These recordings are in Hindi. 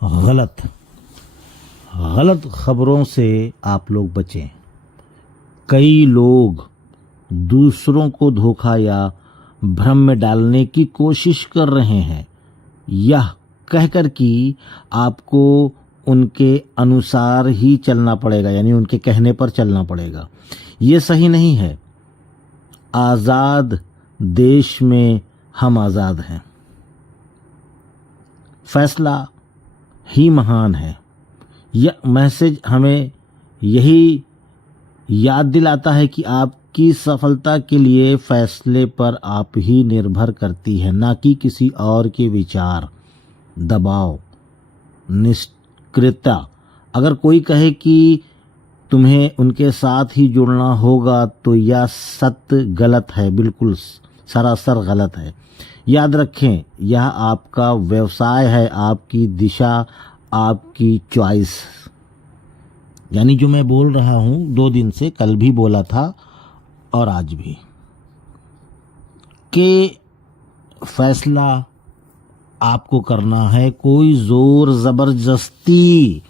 गलत खबरों से आप लोग बचें। कई लोग दूसरों को धोखा या भ्रम में डालने की कोशिश कर रहे हैं, यह कहकर कि आपको उनके अनुसार ही चलना पड़ेगा, यानी उनके कहने पर चलना पड़ेगा। ये सही नहीं है। आज़ाद देश में हम आज़ाद हैं। फैसला ही महान है। यह मैसेज हमें यही याद दिलाता है कि आपकी सफलता के लिए फैसले पर आप ही निर्भर करती है, ना कि किसी और के विचार, दबाव, निष्क्रियता। अगर कोई कहे कि तुम्हें उनके साथ ही जुड़ना होगा तो यह सत्य गलत है, बिल्कुल सरासर गलत है। याद रखें, यह आपका व्यवसाय है, आपकी दिशा, आपकी चॉइस। यानी जो मैं बोल रहा हूँ 2 दिन से, कल भी बोला था और आज भी, कि फैसला आपको करना है। कोई जोर ज़बरदस्ती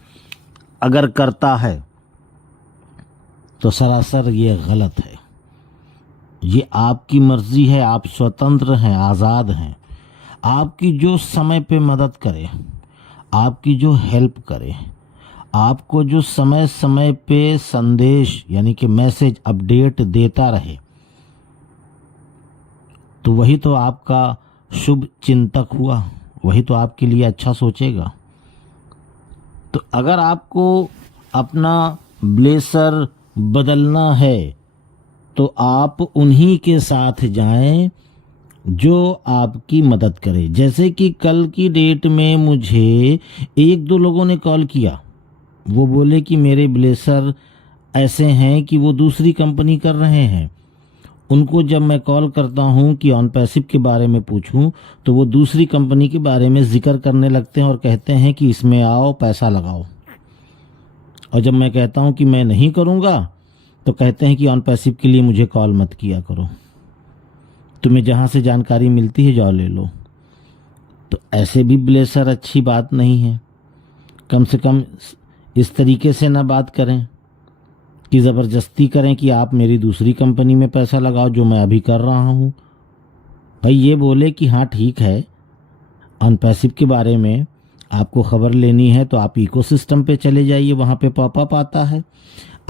अगर करता है तो सरासर ये गलत है। ये आपकी मर्जी है, आप स्वतंत्र हैं, आज़ाद हैं। आपकी जो समय पे मदद करे, आपकी जो हेल्प करे, आपको जो समय समय पे संदेश यानी कि मैसेज अपडेट देता रहे, तो वही तो आपका शुभ चिंतक हुआ, वही तो आपके लिए अच्छा सोचेगा। तो अगर आपको अपना ब्लेसर बदलना है तो आप उन्हीं के साथ जाएं जो आपकी मदद करे। जैसे कि कल की डेट में मुझे 1-2 लोगों ने कॉल किया, वो बोले कि मेरे ब्लेसर ऐसे हैं कि वो दूसरी कंपनी कर रहे हैं। उनको जब मैं कॉल करता हूं कि ऑन पैसिव के बारे में पूछूं तो वो दूसरी कंपनी के बारे में जिक्र करने लगते हैं और कहते हैं कि इसमें आओ, पैसा लगाओ। और जब मैं कहता हूं कि मैं नहीं करूंगा तो कहते हैं कि ऑन पैसिव के लिए मुझे कॉल मत किया करो, तुम्हें जहां से जानकारी मिलती है जाओ ले लो। तो ऐसे भी ब्लेसर अच्छी बात नहीं है। कम से कम इस तरीके से ना बात करें कि ज़बरदस्ती करें कि आप मेरी दूसरी कंपनी में पैसा लगाओ, जो मैं अभी कर रहा हूँ। भाई ये बोले कि हाँ ठीक है, ऑन पैसिव के बारे में आपको खबर लेनी है तो आप इकोसिस्टम पे चले जाइए, वहाँ पे पॉपअप आता है,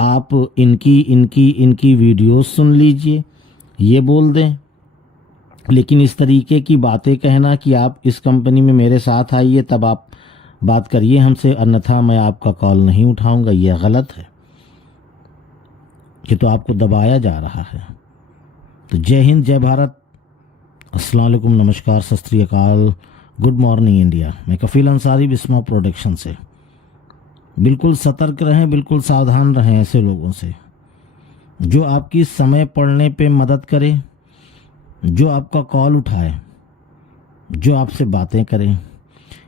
आप इनकी वीडियोस सुन लीजिए, ये बोल दें। लेकिन इस तरीके की बातें कहना कि आप इस कंपनी में मेरे साथ आइए तब आप बात करिए हमसे, अन्यथा मैं आपका कॉल नहीं उठाऊंगा, यह गलत है। ये तो आपको दबाया जा रहा है। तो जय हिंद, जय भारत, अस्सलाम वालेकुम, नमस्कार, सत श्री अकाल, गुड मॉर्निंग इंडिया। मैं कफील अंसारी, बिस्मा प्रोडक्शन से। बिल्कुल सतर्क रहें, बिल्कुल सावधान रहें ऐसे लोगों से जो आपकी समय पड़ने पे मदद करे, जो आपका कॉल उठाए, जो आपसे बातें करें,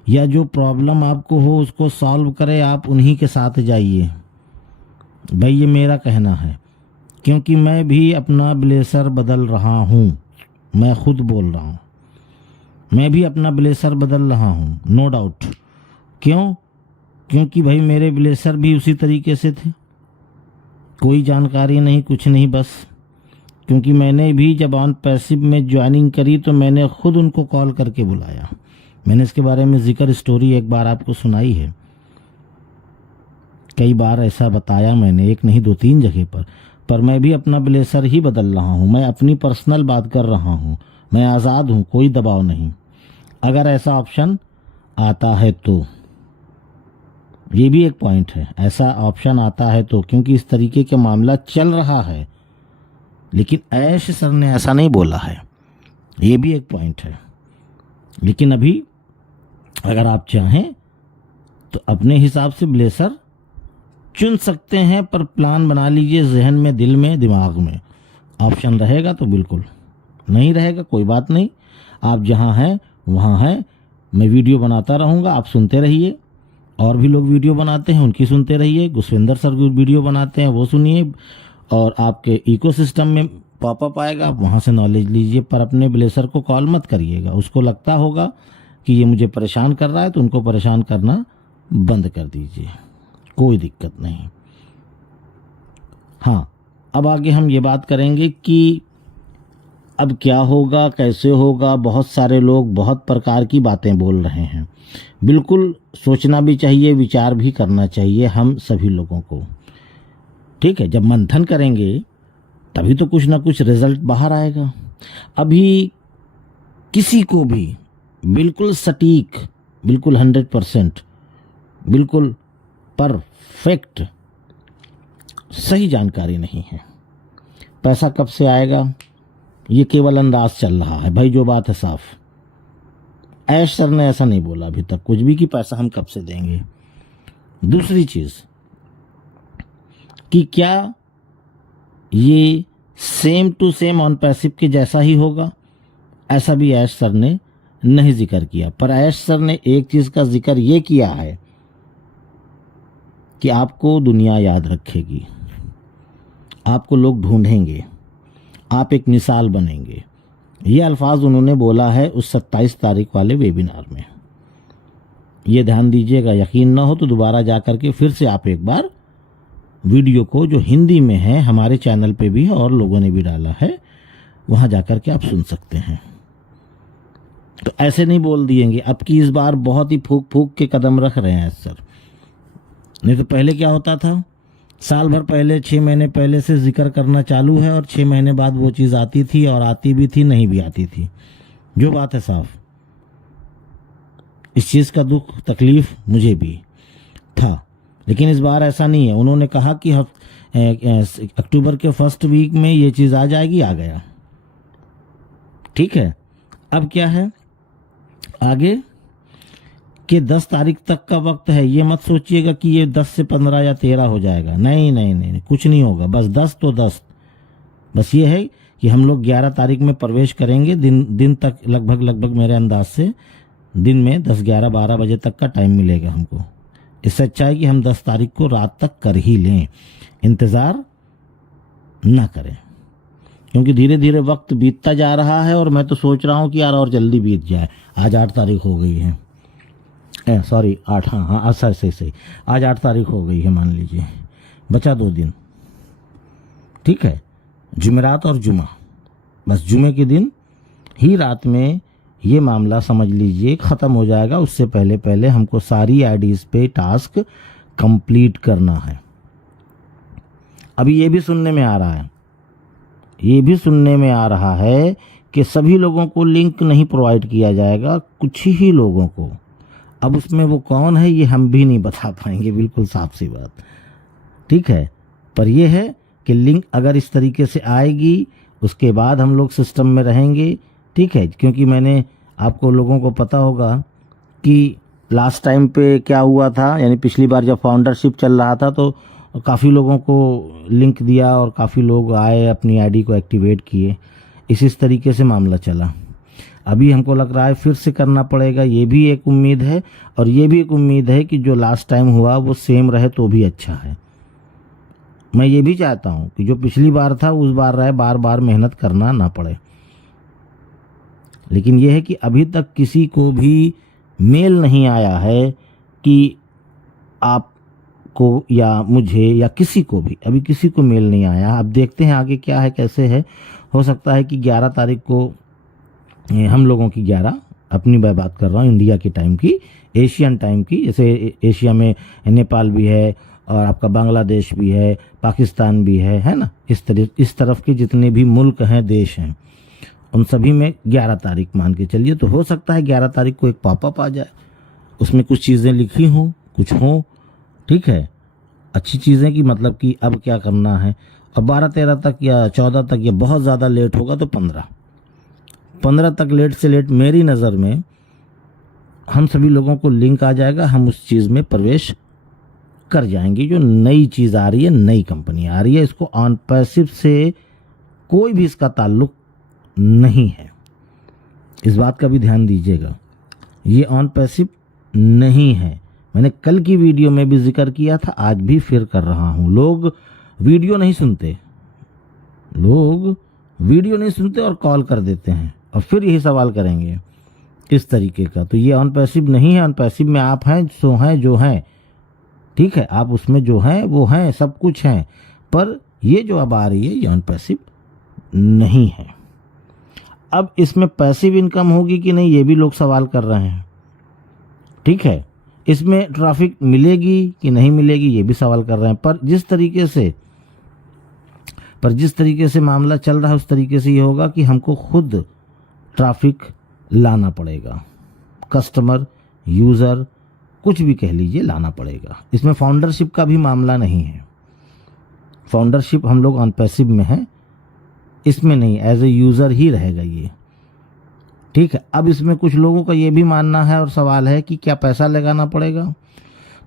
या जो प्रॉब्लम आपको हो उसको सॉल्व करे, आप उन्हीं के साथ जाइए। भाई ये मेरा कहना है, क्योंकि मैं भी अपना ब्लेसर बदल रहा हूँ। मैं खुद बोल रहा हूँ, मैं भी अपना ब्लेसर बदल रहा हूँ, नो डाउट। क्यों? क्योंकि भाई मेरे ब्लेसर भी उसी तरीके से थे, कोई जानकारी नहीं, कुछ नहीं, बस क्योंकि मैंने भी जब ऑन पैसिव में ज्वाइनिंग करी तो मैंने खुद उनको कॉल करके बुलाया। मैंने इसके बारे में जिक्र स्टोरी एक बार आपको सुनाई है, कई बार ऐसा बताया मैंने, एक नहीं 2-3 जगह पर मैं भी अपना ब्लेसर ही बदल रहा हूँ। मैं अपनी पर्सनल बात कर रहा हूँ, मैं आज़ाद हूँ, कोई दबाव नहीं। अगर ऐसा ऑप्शन आता है तो, ये भी एक पॉइंट है, ऐसा ऑप्शन आता है तो, क्योंकि इस तरीके का मामला चल रहा है। लेकिन ऐश सर ने ऐसा नहीं बोला है, ये भी एक पॉइंट है। लेकिन अभी अगर आप चाहें तो अपने हिसाब से ब्लेसर चुन सकते हैं, पर प्लान बना लीजिए जहन में, दिल में, दिमाग में। ऑप्शन रहेगा तो बिल्कुल, नहीं रहेगा कोई बात नहीं, आप जहां हैं वहां हैं। मैं वीडियो बनाता रहूंगा, आप सुनते रहिए। और भी लोग वीडियो बनाते हैं, उनकी सुनते रहिए। गुस्विंदर सर वीडियो बनाते हैं, वो सुनिए। और आपके इकोसिस्टम में पॉपअप आएगा, आप वहाँ से नॉलेज लीजिए, पर अपने ब्लेसर को कॉल मत करिएगा। उसको लगता होगा कि ये मुझे परेशान कर रहा है तो उनको परेशान करना बंद कर दीजिए, कोई दिक्कत नहीं। हाँ, अब आगे हम ये बात करेंगे कि अब क्या होगा, कैसे होगा। बहुत सारे लोग बहुत प्रकार की बातें बोल रहे हैं। बिल्कुल सोचना भी चाहिए, विचार भी करना चाहिए हम सभी लोगों को। ठीक है, जब मंथन करेंगे तभी तो कुछ ना कुछ रिजल्ट बाहर आएगा। अभी किसी को भी बिल्कुल सटीक, बिल्कुल 100%, बिल्कुल परफेक्ट सही जानकारी नहीं है। पैसा कब से आएगा ये केवल अंदाज चल रहा है भाई, जो बात है साफ। ऐश सर ने ऐसा नहीं बोला अभी तक कुछ भी कि पैसा हम कब से देंगे। दूसरी चीज कि क्या ये same to same on passive के जैसा ही होगा, ऐसा भी ऐश सर ने नहीं जिक्र किया। पर ऐश सर ने एक चीज का जिक्र ये किया है कि आपको दुनिया याद रखेगी, आपको लोग ढूंढेंगे, आप एक मिसाल बनेंगे। ये अल्फाज उन्होंने बोला है उस 27 तारीख वाले वेबिनार में। ये ध्यान दीजिएगा, यकीन ना हो तो दोबारा जा कर के फिर से आप एक बार वीडियो को, जो हिंदी में है, हमारे चैनल पे भी है और लोगों ने भी डाला है, वहां जाकर के आप सुन सकते हैं। तो ऐसे नहीं बोल दिएंगे। अब की इस बार बहुत ही फूक फूक के कदम रख रहे हैं सर। नहीं तो पहले क्या होता था, साल भर पहले 6 महीने पहले से जिक्र करना चालू है और 6 महीने बाद वो चीज़ आती थी, और आती भी थी, नहीं भी आती थी। जो बात है साफ, इस चीज़ का दुख तकलीफ मुझे भी था, लेकिन इस बार ऐसा नहीं है। उन्होंने कहा कि अक्टूबर के फर्स्ट वीक में ये चीज़ आ जाएगी, आ गया। ठीक है, अब क्या है आगे कि 10 तारीख तक का वक्त है। ये मत सोचिएगा कि ये 10 से 15 या 13 हो जाएगा, नहीं नहीं नहीं, कुछ नहीं होगा। बस 10 तो 10। बस ये है कि हम लोग 11 तारीख में प्रवेश करेंगे। दिन तक लगभग मेरे अंदाज से दिन में 10, 11, 12 बजे तक का टाइम मिलेगा हमको। इससे अच्छा है कि हम 10 तारीख को रात तक कर ही लें, इंतज़ार ना करें, क्योंकि धीरे धीरे वक्त बीतता जा रहा है और मैं तो सोच रहा हूँ कि यार और जल्दी बीत जाए। आज 8 तारीख हो गई है, सॉरी 8, हाँ आज सही, आज 8 तारीख हो गई है, मान लीजिए बचा 2 दिन। ठीक है, जुमेरात और जुमा, बस जुमे के दिन ही रात में ये मामला समझ लीजिए ख़त्म हो जाएगा। उससे पहले पहले हमको सारी आईडीज़ पे टास्क कंप्लीट करना है। अभी ये भी सुनने में आ रहा है कि सभी लोगों को लिंक नहीं प्रोवाइड किया जाएगा, कुछ ही लोगों को। अब उसमें वो कौन है ये हम भी नहीं बता पाएंगे, बिल्कुल साफ सी बात। ठीक है, पर यह है कि लिंक अगर इस तरीके से आएगी उसके बाद हम लोग सिस्टम में रहेंगे। ठीक है, क्योंकि मैंने आपको लोगों को पता होगा कि लास्ट टाइम पे क्या हुआ था, यानी पिछली बार जब फाउंडरशिप चल रहा था तो काफ़ी लोगों को लिंक दिया और काफ़ी लोग आए, अपनी आईडी को एक्टिवेट किए। इस तरीके से मामला चला। अभी हमको लग रहा है फिर से करना पड़ेगा, ये भी एक उम्मीद है। और ये भी एक उम्मीद है कि जो लास्ट टाइम हुआ वो सेम रहे तो भी अच्छा है। मैं ये भी चाहता हूँ कि जो पिछली बार था उस बार रहे, बार बार मेहनत करना ना पड़े। लेकिन यह है कि अभी तक किसी को भी मेल नहीं आया है कि आपको या मुझे या किसी को भी, अभी किसी को मेल नहीं आया। अब देखते हैं आगे क्या है, कैसे है। हो सकता है कि 11 तारीख को हम लोगों की 11, अपनी मैं बात कर रहा हूँ इंडिया की टाइम की, एशियन टाइम की, जैसे एशिया में नेपाल भी है और आपका बांग्लादेश भी है, पाकिस्तान भी है ना। इस तरफ के जितने भी मुल्क हैं, देश हैं, उन सभी में 11 तारीख मान के चलिए। तो हो सकता है 11 तारीख को एक पॉपअप आ जाए, उसमें कुछ चीज़ें लिखी हों, कुछ हों। ठीक है, अच्छी चीज़ें कि मतलब कि अब क्या करना है। और 12-13 तक या 14 तक या बहुत ज़्यादा लेट होगा तो 15 तक, लेट से लेट मेरी नज़र में हम सभी लोगों को लिंक आ जाएगा, हम उस चीज़ में प्रवेश कर जाएंगे। जो नई चीज़ आ रही है, नई कंपनी आ रही है, इसको ऑन पैसिव से कोई भी इसका ताल्लुक नहीं है, इस बात का भी ध्यान दीजिएगा। ये ऑन पैसिव नहीं है। मैंने कल की वीडियो में भी जिक्र किया था, आज भी फिर कर रहा हूँ। लोग वीडियो नहीं सुनते और कॉल कर देते हैं और फिर यही सवाल करेंगे इस तरीके का। तो ये ऑन पैसिव नहीं है। ऑन पैसिव में आप हैं सो हैं जो हैं, ठीक है, आप उसमें जो हैं वो हैं, सब कुछ हैं। पर ये जो अब आ रही है ये ऑन पैसिव नहीं है। अब इसमें पैसिव इनकम होगी कि नहीं ये भी लोग सवाल कर रहे हैं, ठीक है। इसमें ट्रैफिक मिलेगी कि नहीं मिलेगी ये भी सवाल कर रहे हैं। पर जिस तरीके से मामला चल रहा है उस तरीके से ये होगा कि हमको खुद ट्रैफिक लाना पड़ेगा, कस्टमर, यूज़र, कुछ भी कह लीजिए, लाना पड़ेगा। इसमें फाउंडरशिप का भी मामला नहीं है। फाउंडरशिप हम लोग ऑन पैसिव में है, इसमें नहीं, एज ए यूज़र ही रहेगा ये, ठीक है। अब इसमें कुछ लोगों का ये भी मानना है और सवाल है कि क्या पैसा लगाना पड़ेगा।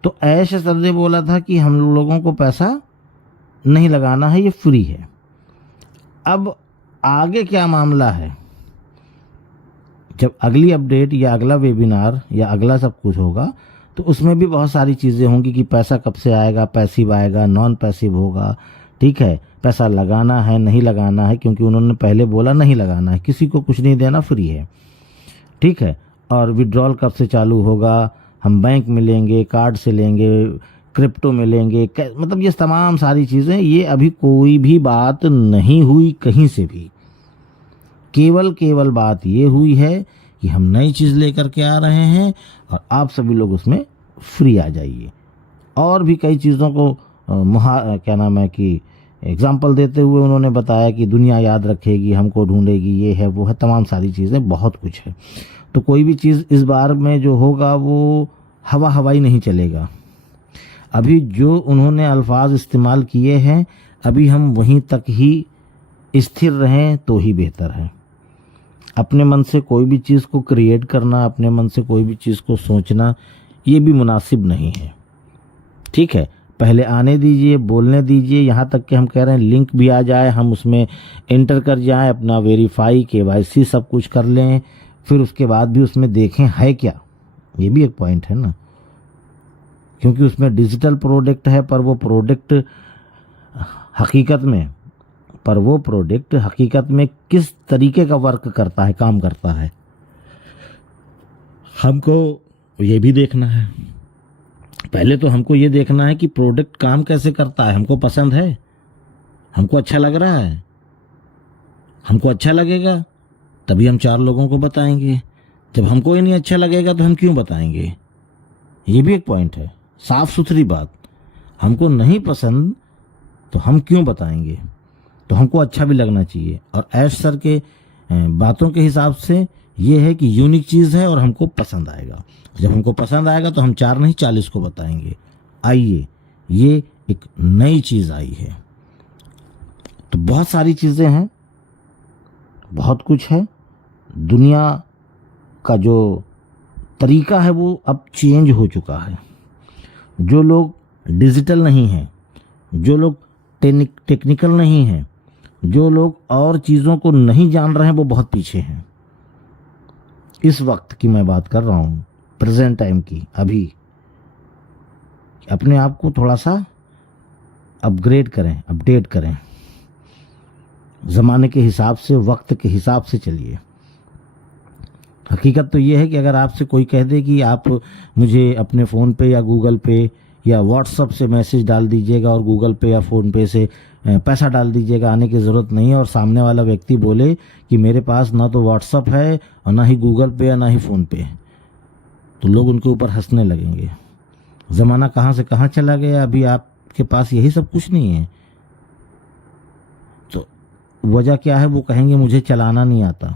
तो ऐश सर ने बोला था कि हम लोगों को पैसा नहीं लगाना है, ये फ्री है। अब आगे क्या मामला है, जब अगली अपडेट या अगला वेबिनार या अगला सब कुछ होगा तो उसमें भी बहुत सारी चीज़ें होंगी कि पैसा कब से आएगा, पैसिव आएगा, नॉन पैसिव होगा, ठीक है, पैसा लगाना है नहीं लगाना है, क्योंकि उन्होंने पहले बोला नहीं लगाना है, किसी को कुछ नहीं देना, फ्री है, ठीक है। और विड्रॉल कब से चालू होगा, हम बैंक में लेंगे, कार्ड से लेंगे, क्रिप्टो में लेंगे, मतलब ये तमाम सारी चीज़ें, ये अभी कोई भी बात नहीं हुई कहीं से भी। केवल बात ये हुई है कि हम नई चीज़ लेकर के आ रहे हैं और आप सभी लोग उसमें फ्री आ जाइए। और भी कई चीज़ों को क्या नाम है कि एग्जाम्पल देते हुए उन्होंने बताया कि दुनिया याद रखेगी, हमको ढूंढेगी, ये है वो है, तमाम सारी चीज़ें, बहुत कुछ है। तो कोई भी चीज़ इस बार में जो होगा वो हवाई नहीं चलेगा। अभी जो उन्होंने अल्फाज इस्तेमाल किए हैं अभी हम वहीं तक ही स्थिर रहें तो ही बेहतर है। अपने मन से कोई भी चीज़ को क्रिएट करना, अपने मन से कोई भी चीज़ को सोचना, ये भी मुनासिब नहीं है, ठीक है। पहले आने दीजिए, बोलने दीजिए, यहाँ तक कि हम कह रहे हैं लिंक भी आ जाए, हम उसमें एंटर कर जाएं, अपना वेरीफाई, KYC सब कुछ कर लें, फिर उसके बाद भी उसमें देखें है क्या, ये भी एक पॉइंट है ना। क्योंकि उसमें डिजिटल प्रोडक्ट है, पर वो प्रोडक्ट हकीकत में किस तरीके का वर्क करता है, काम करता है, हमको ये भी देखना है। पहले तो हमको ये देखना है कि प्रोडक्ट काम कैसे करता है, हमको पसंद है, हमको अच्छा लग रहा है, हमको अच्छा लगेगा तभी हम 4 लोगों को बताएंगे। जब हमको ही नहीं अच्छा लगेगा तो हम क्यों बताएंगे, ये भी एक पॉइंट है। साफ सुथरी बात, हमको नहीं पसंद तो हम क्यों बताएंगे, तो हमको अच्छा भी लगना चाहिए। और ऐश सर के बातों के हिसाब से ये है कि यूनिक चीज़ है और हमको पसंद आएगा। जब हमको पसंद आएगा तो हम 4 नहीं 40 को बताएंगे। आइए, ये एक नई चीज़ आई है। तो बहुत सारी चीज़ें हैं, बहुत कुछ है। दुनिया का जो तरीका है वो अब चेंज हो चुका है। जो लोग डिजिटल नहीं हैं, जो लोग टेक्निकल नहीं हैं, जो लोग और चीज़ों को नहीं जान रहे हैं, वो बहुत पीछे हैं। इस वक्त की मैं बात कर रहा हूँ, प्रेजेंट टाइम की। अभी अपने आप को थोड़ा सा अपग्रेड करें, अपडेट करें, ज़माने के हिसाब से, वक्त के हिसाब से चलिए। हकीकत तो ये है कि अगर आपसे कोई कह दे कि आप मुझे अपने फ़ोन पे या गूगल पे या व्हाट्सअप से मैसेज डाल दीजिएगा और गूगल पे या फ़ोन पे से पैसा डाल दीजिएगा, आने की ज़रूरत नहीं है, और सामने वाला व्यक्ति बोले कि मेरे पास ना तो व्हाट्सअप है और ना ही गूगल पे या ना ही फ़ोन पे, तो लोग उनके ऊपर हंसने लगेंगे। ज़माना कहाँ से कहाँ चला गया, अभी आपके पास यही सब कुछ नहीं है। तो वजह क्या है, वो कहेंगे मुझे चलाना नहीं आता।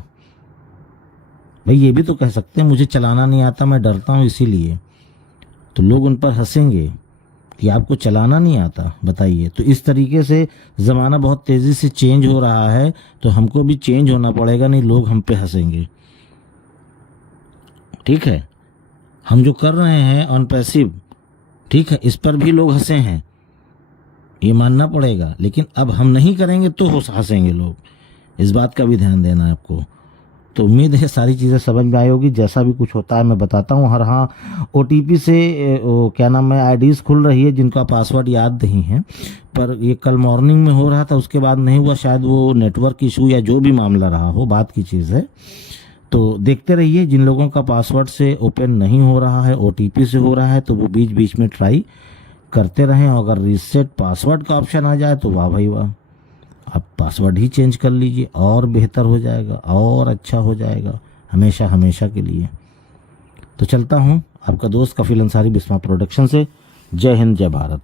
भाई ये भी तो कह सकते हैं मुझे चलाना नहीं आता, मैं डरता हूँ इसीलिए। तो लोग उन पर हंसेंगे कि आपको चलाना नहीं आता, बताइए। तो इस तरीके से ज़माना बहुत तेज़ी से चेंज हो रहा है, तो हमको भी चेंज होना पड़ेगा, नहीं लोग हम पे हंसेंगे, ठीक है। हम जो कर रहे हैं ऑन पैसिव, ठीक है, इस पर भी लोग हंसे हैं, ये मानना पड़ेगा। लेकिन अब हम नहीं करेंगे तो हंसेंगे लोग, इस बात का भी ध्यान देना है आपको। तो उम्मीद है सारी चीज़ें समझ में आई होगी। जैसा भी कुछ होता है मैं बताता हूँ। और हाँ, OTP से क्या नाम है IDs खुल रही है जिनका पासवर्ड याद नहीं है, पर ये कल मॉर्निंग में हो रहा था, उसके बाद नहीं हुआ, शायद वो नेटवर्क इशू या जो भी मामला रहा हो, बात की चीज़ है। तो देखते रहिए, जिन लोगों का पासवर्ड से ओपन नहीं हो रहा है, OTP से हो रहा है, तो वो बीच बीच में ट्राई करते रहें। अगर रीसेट पासवर्ड का ऑप्शन आ जाए तो वाह भाई वाह, आप पासवर्ड ही चेंज कर लीजिए, और बेहतर हो जाएगा और अच्छा हो जाएगा हमेशा हमेशा के लिए। तो चलता हूँ, आपका दोस्त कफिल अंसारी, बिस्मा प्रोडक्शन से। जय हिंद, जय भारत।